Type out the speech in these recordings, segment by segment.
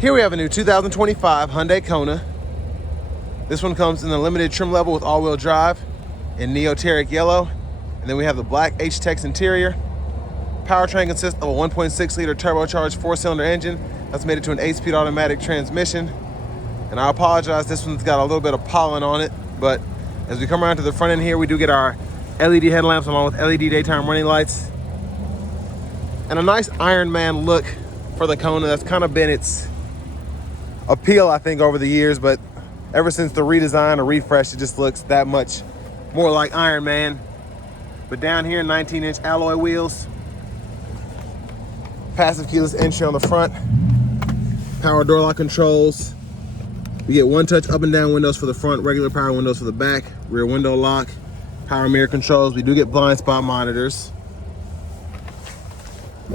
Here we have a new 2025 Hyundai Kona. This one comes in the limited trim level with all-wheel drive in Neoteric yellow. And then we have the black H-Tex interior. Powertrain consists of a 1.6 liter turbocharged 4-cylinder engine that's made it to an 8-speed automatic transmission. And I apologize, this one's got a little bit of pollen on it, but as we come around to the front end here, we do get our LED headlamps along with LED daytime running lights. And a nice Iron Man look for the Kona. That's kind of been its appeal, I think, over the years, but ever since the redesign or refresh, it just looks that much more like Iron Man. But down here, 19-inch alloy wheels, passive keyless entry on the front, power door lock controls. We get one-touch up and down windows for the front, regular power windows for the back, rear window lock, power mirror controls. We do get blind spot monitors.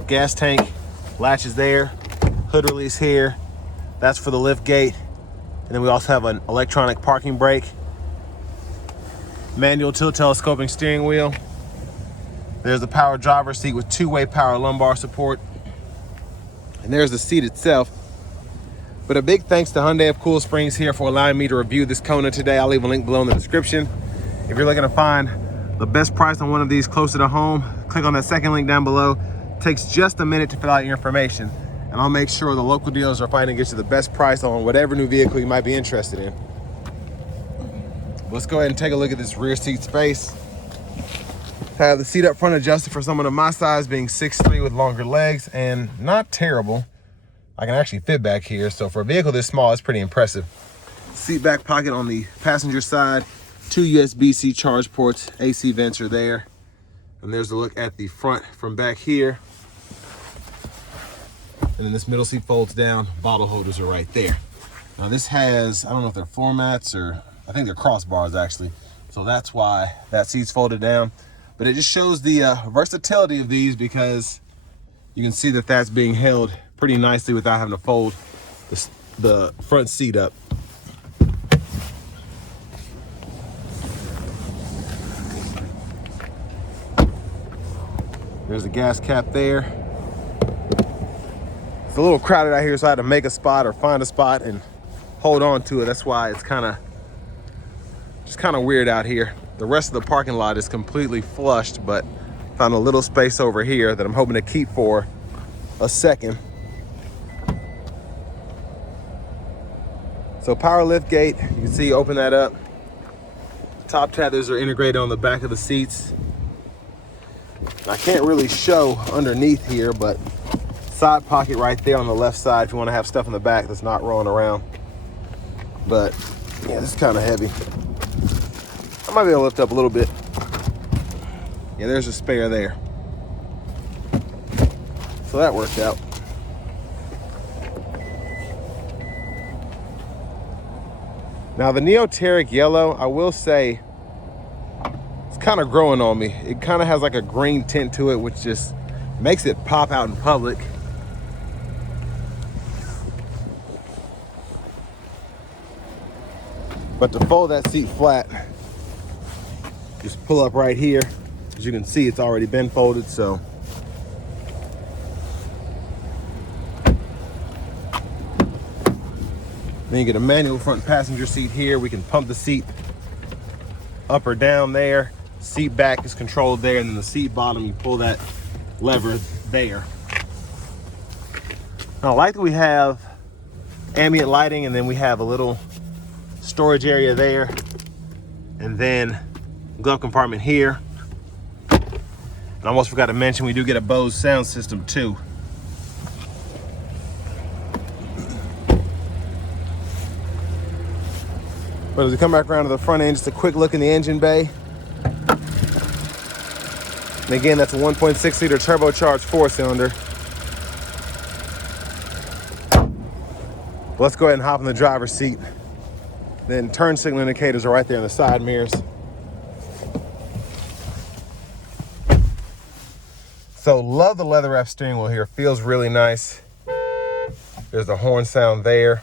Gas tank latches there, hood release here. That's for the lift gate. And then we also have an electronic parking brake, manual tilt telescoping steering wheel. There's the power driver's seat with two-way power lumbar support. And there's the seat itself. But a big thanks to Hyundai of Cool Springs here for allowing me to review this Kona today. I'll leave a link below in the description. If you're looking to find the best price on one of these closer to home, click on that second link down below. It takes just a minute to fill out your information, and I'll make sure the local dealers are fighting to get you the best price on whatever new vehicle you might be interested in. Let's go ahead and take a look at this rear seat space. I have the seat up front adjusted for someone of my size, being 6'3" with longer legs, and not terrible. I can actually fit back here, so for a vehicle this small, it's pretty impressive. Seat back pocket on the passenger side, 2 USB-C charge ports, AC vents are there. And there's a look at the front from back here. And then this middle seat folds down, bottle holders are right there. Now this has, I don't know if they're floor mats or, I think they're crossbars actually. So that's why that seat's folded down. But it just shows the versatility of these, because you can see that that's being held pretty nicely without having to fold the front seat up. There's a gas cap there. It's a little crowded out here, so I had to make a spot or find a spot and hold on to it. That's why it's just kind of weird out here. The rest of the parking lot is completely flushed, but found a little space over here that I'm hoping to keep for a second. So power lift gate, you can see, open that up. Top tethers are integrated on the back of the seats. I can't really show underneath here, but side pocket right there on the left side if you want to have stuff in the back that's not rolling around. But yeah, this is kind of heavy. I might be able to lift up a little bit. Yeah, there's a spare there. So that worked out. Now the Neoteric yellow, I will say, it's kind of growing on me. It kind of has like a green tint to it, which just makes it pop out in public. But to fold that seat flat, just pull up right here. As you can see, it's already been folded, so. Then you get a manual front passenger seat here. We can pump the seat up or down there. Seat back is controlled there, and then the seat bottom, you pull that lever there. Now, I like that we have ambient lighting, and then we have a little storage area there, and then glove compartment here. And I almost forgot to mention, we do get a Bose sound system too. But as we come back around to the front end, just a quick look in the engine bay. And again, that's a 1.6 liter turbocharged 4-cylinder. Let's go ahead and hop in the driver's seat. Then turn signal indicators are right there in the side mirrors. So love the leather wrap steering wheel here. Feels really nice. There's the horn sound there.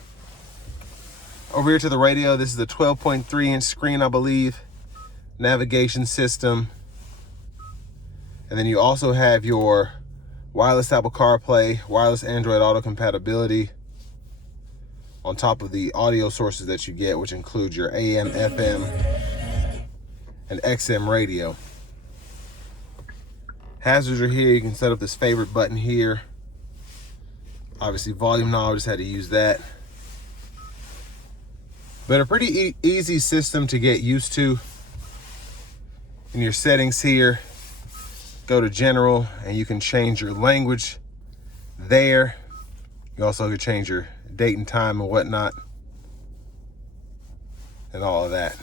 Over here to the radio, this is a 12.3-inch screen, I believe. Navigation system. And then you also have your wireless Apple CarPlay, wireless Android Auto compatibility. on top of the audio sources that you get, which include your AM, FM, and XM radio. Hazards are here. You can set up this favorite button here. Obviously volume knob, just had to use that. But a pretty easy system to get used to. In your settings here, go to general and you can change your language there. You also can change your date and time and whatnot and all of that.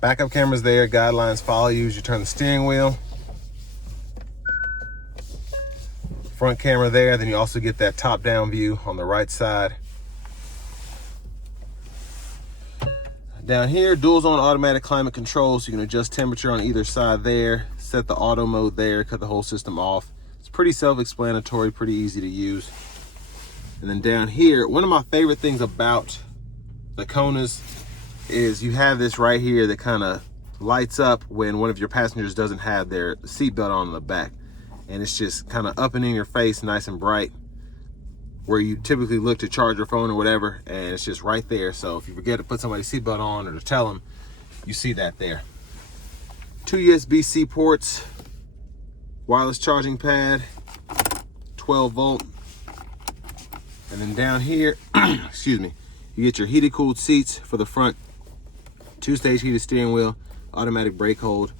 Backup cameras there, guidelines follow you as you turn the steering wheel. Front camera there, then you also get that top down view on the right side. Down here, dual zone automatic climate control, so you can adjust temperature on either side there, set the auto mode there, cut the whole system off. It's pretty self-explanatory, pretty easy to use. And then down here, one of my favorite things about the Konas is you have this right here that kind of lights up when one of your passengers doesn't have their seatbelt on in the back. And it's just kind of up and in your face, nice and bright, where you typically look to charge your phone or whatever, and it's just right there. So if you forget to put somebody's seatbelt on or to tell them, you see that there. 2 USB-C ports, wireless charging pad, 12 volt. And then down here, excuse me, you get your heated cooled seats for the front, 2-stage heated steering wheel, automatic brake hold.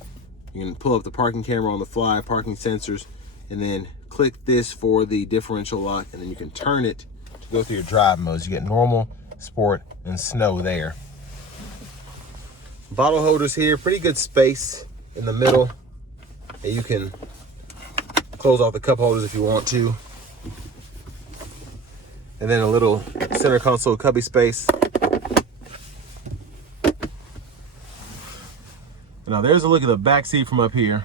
You can pull up the parking camera on the fly, parking sensors, and then click this for the differential lock, and then you can turn it to go through your drive modes. You get normal, sport, and snow there. Bottle holders here, pretty good space in the middle, and you can close off the cup holders if you want to. And then a little center console cubby space. Now there's a look at the back seat from up here.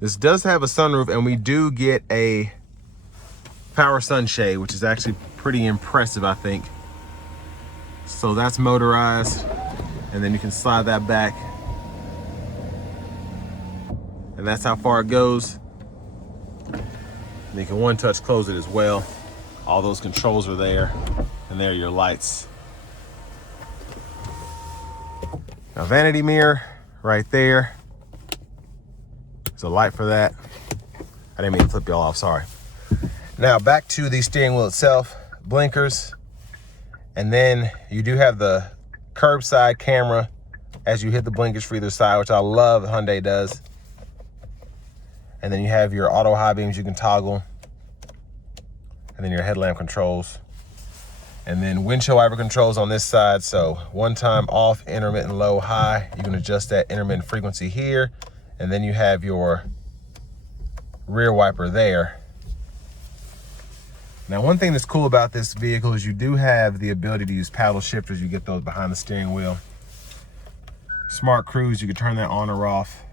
This does have a sunroof, and we do get a power sunshade, which is actually pretty impressive, I think. So that's motorized, and then you can slide that back. And that's how far it goes. And you can one-touch close it as well. All those controls are there, and there are your lights. Now, vanity mirror right there. There's a light for that. I didn't mean to flip y'all off, sorry. Now back to the steering wheel itself, blinkers, and then you do have the curbside camera as you hit the blinkers for either side, which I love Hyundai does. And then you have your auto high beams you can toggle, and then your headlamp controls. And then windshield wiper controls on this side. So one time off, intermittent low, high. You can adjust that intermittent frequency here. And then you have your rear wiper there. Now, one thing that's cool about this vehicle is you do have the ability to use paddle shifters. You get those behind the steering wheel. Smart cruise, you can turn that on or off.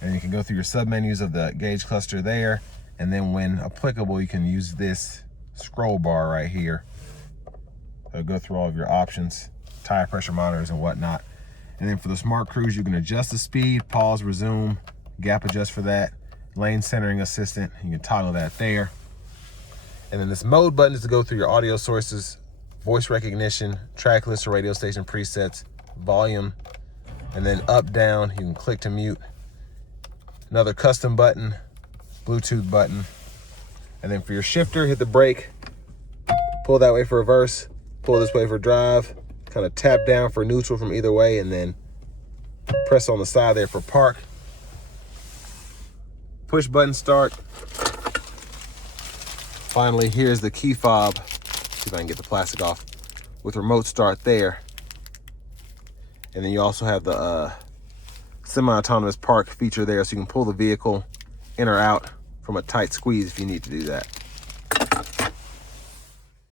And you can go through your sub-menus of the gauge cluster there. And then when applicable, you can use this scroll bar right here. It'll go through all of your options, tire pressure monitors and whatnot. And then for the smart cruise, you can adjust the speed, pause, resume, gap adjust for that, lane centering assistant, you can toggle that there. And then this mode button is to go through your audio sources, voice recognition, track list or radio station presets, volume, and then up, down, you can click to mute. Another custom button, Bluetooth button. And then for your shifter, hit the brake, pull that way for reverse, pull this way for drive, kind of tap down for neutral from either way, and then press on the side there for park. Push button start. Finally, here's the key fob. See if I can get the plastic off. With remote start there. And then you also have the semi-autonomous park feature there, so you can pull the vehicle in or out from a tight squeeze if you need to do that.